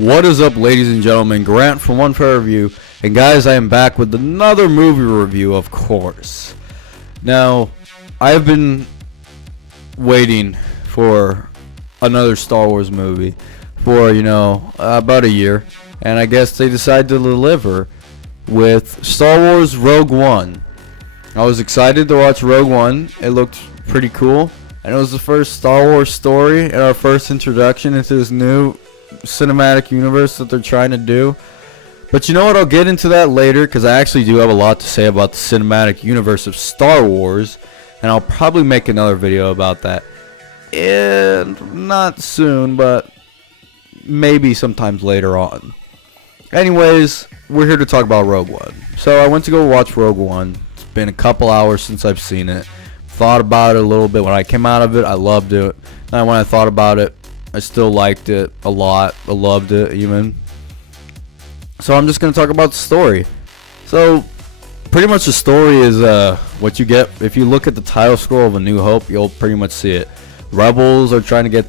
What is up, ladies and gentlemen? Grant from One Fair Review, and guys, I am back with another movie review, of course. Now, I've been waiting for another Star Wars movie for, about a year, and I guess they decided to deliver with Star Wars Rogue One. I was excited to watch Rogue One. It looked pretty cool, and it was the first Star Wars story and our first introduction into this new cinematic universe that they're trying to do. But you know what, I'll get into that later, because I actually do have a lot to say about the cinematic universe of Star Wars, and I'll probably make another video about that, and not soon, but maybe sometimes later on. Anyways, we're here to talk about Rogue One. So I went to go watch Rogue One. It's been a couple hours since I've seen it. Thought about it a little bit. When I came out of it, I loved it. And when I thought about it, I still liked it a lot. I loved it even. So I'm just going to talk about the story. So pretty much the story is what you get. If you look at the title scroll of A New Hope, you'll pretty much see it. Rebels are trying to get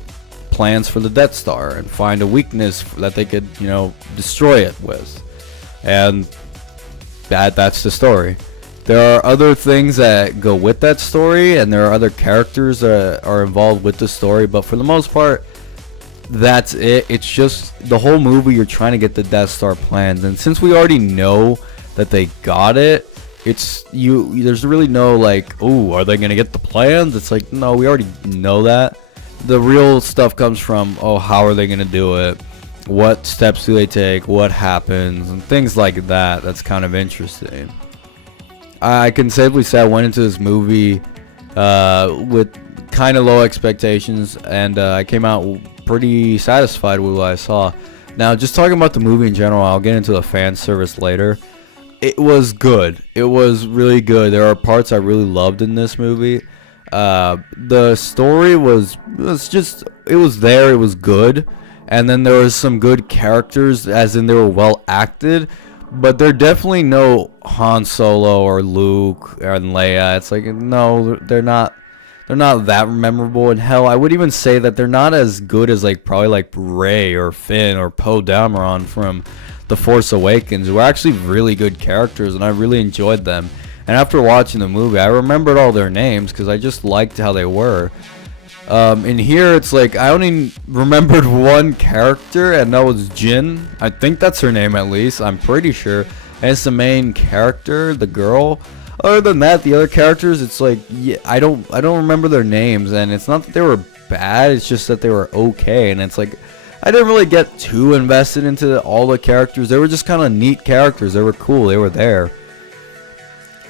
plans for the Death Star and find a weakness that they could, destroy it with. And that's the story. There are other things that go with that story, and there are other characters that are involved with the story, but for the most part, that's it. It's just the whole movie, you're trying to get the Death Star plans, and since we already know that they got it, there's really no oh, are they gonna get the plans? It's like, no, we already know that. The real stuff comes from, oh, how are they gonna do it, what steps do they take, what happens, and things like that. That's kind of interesting. I can safely say I went into this movie with kind of low expectations, and I came out pretty satisfied with what I saw. Now, just talking about the movie in general, I'll get into the fan service later. It was good. It was really good. There are parts I really loved in this movie. The story was there. It was good, and then there was some good characters, as in they were well acted. But they're definitely no Han Solo or Luke and Leia. It's like, no, they're not that memorable. And hell, I would even say that they're not as good as probably Rey or Finn or Poe Dameron from The Force Awakens, who are actually really good characters, and I really enjoyed them. And after watching the movie, I remembered all their names because I just liked how they were. In here, it's I only remembered one character, and that was Jyn. I think that's her name, at least. I'm pretty sure. And it's the main character, the girl. Other than that, the other characters, it's yeah, I don't remember their names, and it's not that they were bad. It's just that they were okay, and it's I didn't really get too invested into all the characters. They were just kind of neat characters. They were cool. They were there.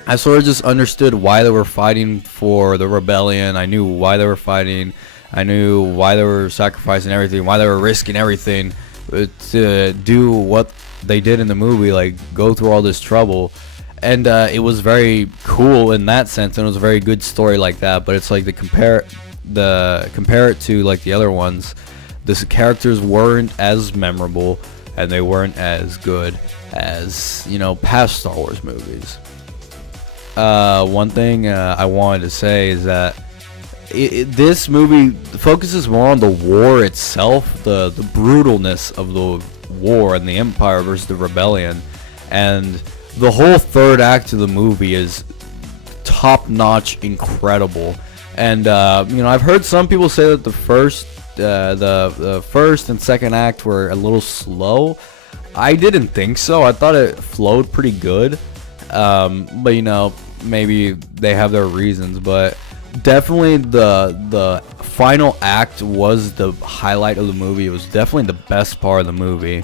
I sort of just understood why they were fighting for the rebellion. I knew why they were fighting. I knew why they were sacrificing everything, why they were risking everything to do what they did in the movie, go through all this trouble. And it was very cool in that sense, and it was a very good story like that. But it's compare it to the other ones, the characters weren't as memorable, and they weren't as good as past Star Wars movies. One thing I wanted to say is that this movie focuses more on the war itself, the brutalness of the war and the Empire versus the Rebellion, and the whole third act of the movie is top-notch, incredible. And I've heard some people say that the first and second act were a little slow. I didn't think so. I thought it flowed pretty good. But maybe they have their reasons, but definitely the final act was the highlight of the movie. It was definitely the best part of the movie.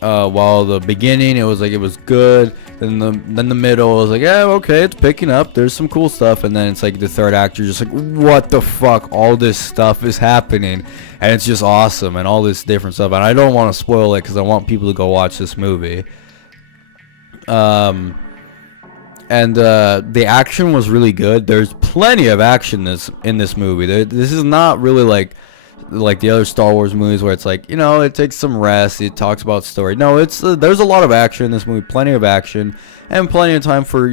While the beginning, it was good, then the middle was yeah, okay, it's picking up, there's some cool stuff, and then it's the third act, you're just what the fuck, all this stuff is happening, and it's just awesome, and all this different stuff, and I don't want to spoil it because I want people to go watch this movie. And the action was really good. There's plenty of action in this movie. This is not really like the other Star Wars movies where it's it takes some rest, it talks about story. No, there's a lot of action in this movie, plenty of action, and plenty of time for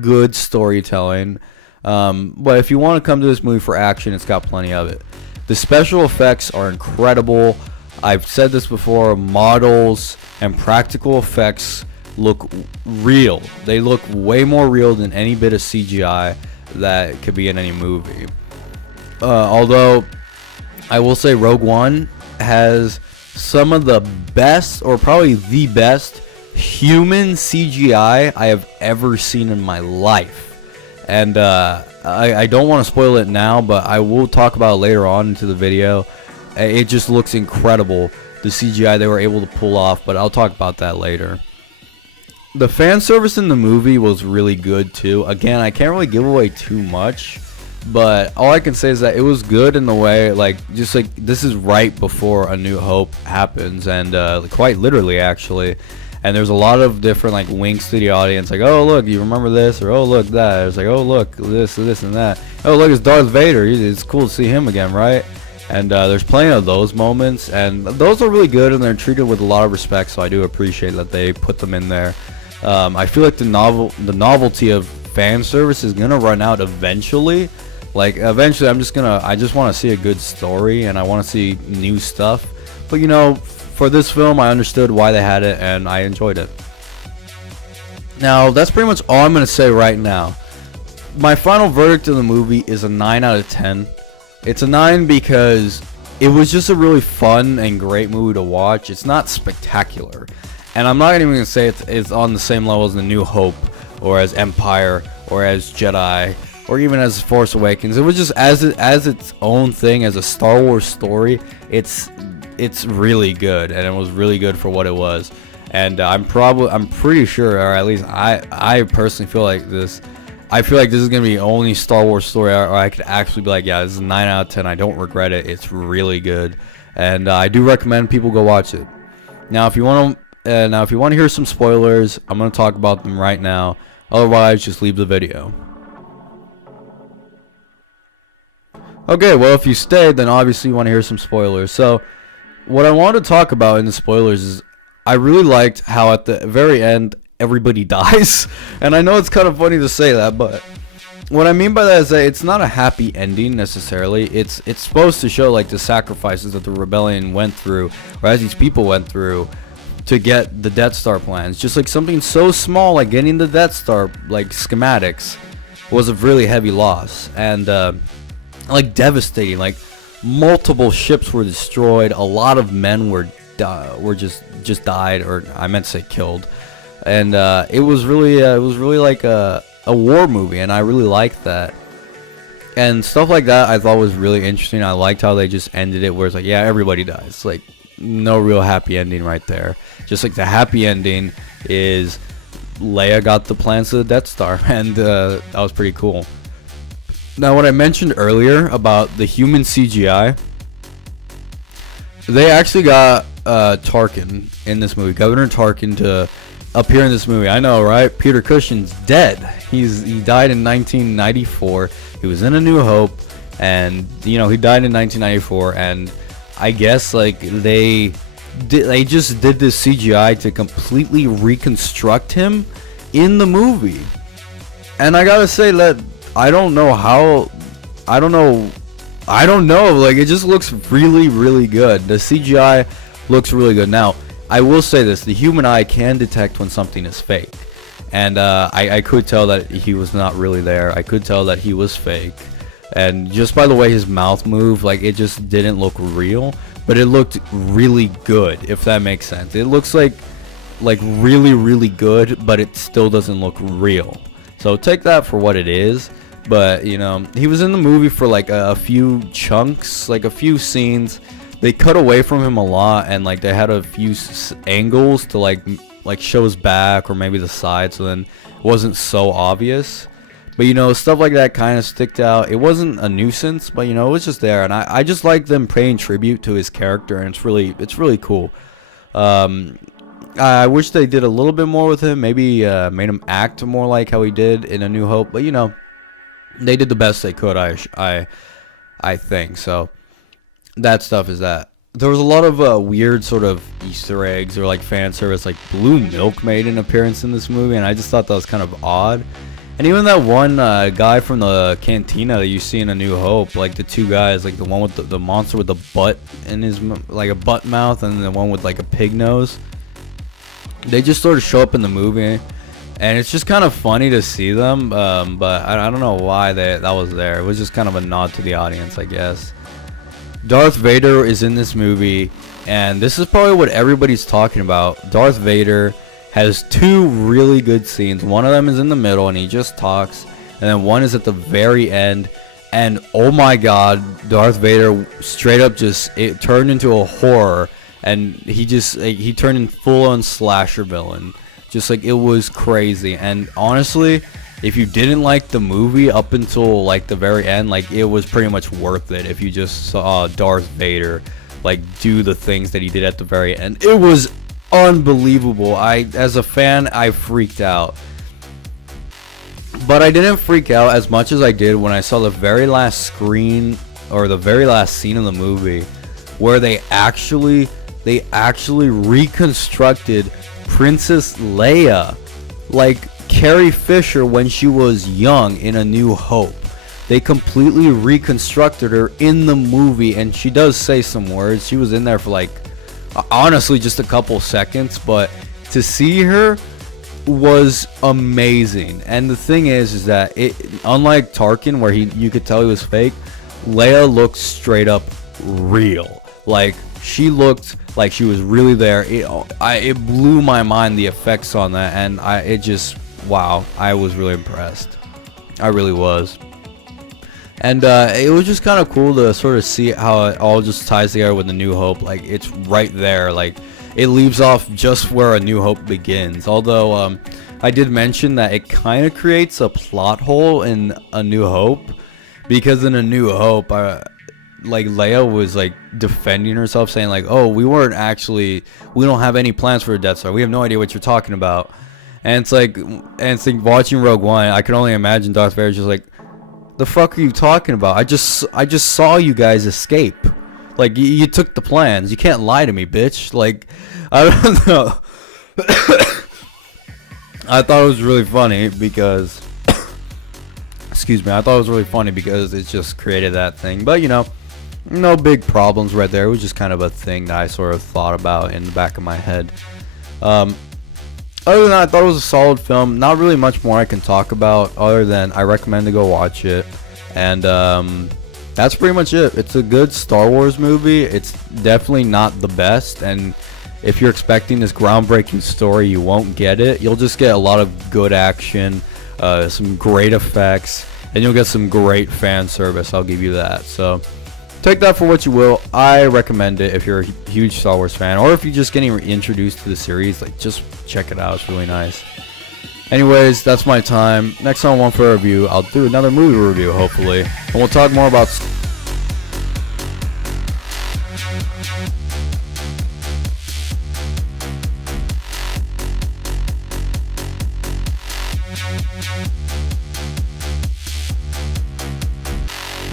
good storytelling. But if you want to come to this movie for action, it's got plenty of it. The special effects are incredible. I've said this before, models and practical effects look real. They look way more real than any bit of CGI that could be in any movie. Although I will say Rogue One has some of the best, or probably the best, human CGI I have ever seen in my life. And I don't want to spoil it now, but I will talk about it later on into the video. It just looks incredible, the CGI they were able to pull off, but I'll talk about that later. The fan service in the movie was really good too. Again, I can't really give away too much, but all I can say is that it was good in the way, like, just like this is right before A New Hope happens, and quite literally actually. And there's a lot of different like winks to the audience, like, oh look, you remember this, or oh look that. It's like, oh look, this and that. Oh look, it's Darth Vader. It's cool to see him again, right? And there's plenty of those moments, and those are really good, and they're treated with a lot of respect. So I do appreciate that they put them in there. I feel like the novelty of fan service is gonna run out eventually. Like eventually, I just want to see a good story, and I want to see new stuff. But you know, for this film, I understood why they had it, and I enjoyed it. Now, that's pretty much all I'm gonna say right now. My final verdict of the movie is a 9 out of 10. It's a 9 because it was just a really fun and great movie to watch. It's not spectacular. And I'm not even going to say it's on the same level as The New Hope, or as Empire, or as Jedi, or even as Force Awakens. It was just as its own thing, as a Star Wars story. It's really good, and it was really good for what it was. And I'm pretty sure, or at least I personally feel like this. I feel like this is gonna be the only Star Wars story where I could actually be like, yeah, this is a 9 out of 10. I don't regret it. It's really good, and I do recommend people go watch it. Now, if you want to hear some spoilers, I'm going to talk about them right now. Otherwise, just leave the video. Okay, well, if you stayed, then obviously you want to hear some spoilers. So, what I want to talk about in the spoilers is I really liked how at the very end, everybody dies. And I know it's kind of funny to say that, but what I mean by that is that it's not a happy ending necessarily. It's supposed to show like the sacrifices that the rebellion went through, or as these people went through, to get the Death Star plans. Just like something so small like getting the Death Star like schematics was a really heavy loss, and like devastating. Like multiple ships were destroyed, a lot of men were just died, or I meant to say killed, and it was really like a war movie, and I really liked that. And stuff like that I thought was really interesting. I liked how they just ended it where it's like, yeah, everybody dies. Like no real happy ending right there. Just like the happy ending is Leia got the plans to the Death Star, and that was pretty cool. Now, what I mentioned earlier about the human CGI, they actually got Tarkin in this movie, Governor Tarkin, to appear in this movie. I know, right? Peter Cushing's dead. He died in 1994. He was in A New Hope, and you know, he died in 1994, and I guess like they just did this CGI to completely reconstruct him in the movie. And I gotta say that I don't know, like it just looks really, really good. The CGI looks really good. Now, I will say this, the human eye can detect when something is fake. And I could tell that he was not really there. I could tell that he was fake. And just by the way his mouth moved, like it just didn't look real. But it looked really good, if that makes sense. It looks like really, really good, but it still doesn't look real. So take that for what it is. But, you know, he was in the movie for like a few chunks, like a few scenes. They cut away from him a lot, and like they had a few angles to like show his back or maybe the side, so then it wasn't so obvious. But, you know, stuff like that kind of sticked out. It wasn't a nuisance, but, you know, it was just there. And I just like them paying tribute to his character, and it's really cool. I wish they did a little bit more with him. Maybe made him act more like how he did in A New Hope. But, you know, they did the best they could, I think. So that stuff is that. There was a lot of weird sort of Easter eggs or like fan service. Like Blue Milk made an appearance in this movie, and I just thought that was kind of odd. And even that one guy from the cantina that you see in A New Hope, like the two guys, like the one with the monster with the butt in his, like a butt mouth, and the one with like a pig nose. They just sort of show up in the movie, and it's just kind of funny to see them. But I don't know why that was there. It was just kind of a nod to the audience, I guess. Darth Vader is in this movie, and this is probably what everybody's talking about. Darth Vader has two really good scenes. One of them is in the middle and he just talks, and then one is at the very end, and oh my god, Darth Vader straight up it turned into a horror, and he turned in full-on slasher villain. Just like, it was crazy. And honestly, if you didn't like the movie up until like the very end, like, it was pretty much worth it if you just saw Darth Vader like do the things that he did at the very end. It was unbelievable. As a fan, I freaked out. But I didn't freak out as much as I did when I saw the very last screen, or the very last scene in the movie, where they actually reconstructed Princess Leia, like Carrie Fisher when she was young in A New Hope. They completely reconstructed her in the movie, and she does say some words. She was in there for like, honestly, just a couple seconds, but to see her was amazing. And the thing is that unlike Tarkin, where you could tell he was fake, Leia looked straight up real. Like, she looked like she was really there. It blew my mind, the effects on that, and wow, I was really impressed. I really was. And it was just kind of cool to sort of see how it all just ties together with A New Hope. Like, it's right there. Like, it leaves off just where A New Hope begins. Although I did mention that it kind of creates a plot hole in A New Hope, because in A New Hope, like, Leia was like defending herself, saying like, "Oh, we don't have any plans for a Death Star. We have no idea what you're talking about." And it's like watching Rogue One, I can only imagine Darth Vader just like, "The fuck are you talking about? I just saw you guys escape. Like, you took the plans. You can't lie to me, bitch." Like, I don't know. I thought it was really funny because excuse me, I thought it was really funny because it just created that thing. But, you know, no big problems right there. It was just kind of a thing that I sort of thought about in the back of my head. Other than that, I thought it was a solid film. Not really much more I can talk about other than I recommend to go watch it. And that's pretty much it. It's a good Star Wars movie. It's definitely not the best, and if you're expecting this groundbreaking story, you won't get it. You'll just get a lot of good action, some great effects, and you'll get some great fan service. I'll give you that. So take that for what you will. I recommend it if you're a huge Star Wars fan, or if you're just getting introduced to the series. Like, just check it out. It's really nice. Anyways, that's my time. Next time on One for a Review, I'll do another movie review, hopefully, and we'll talk more about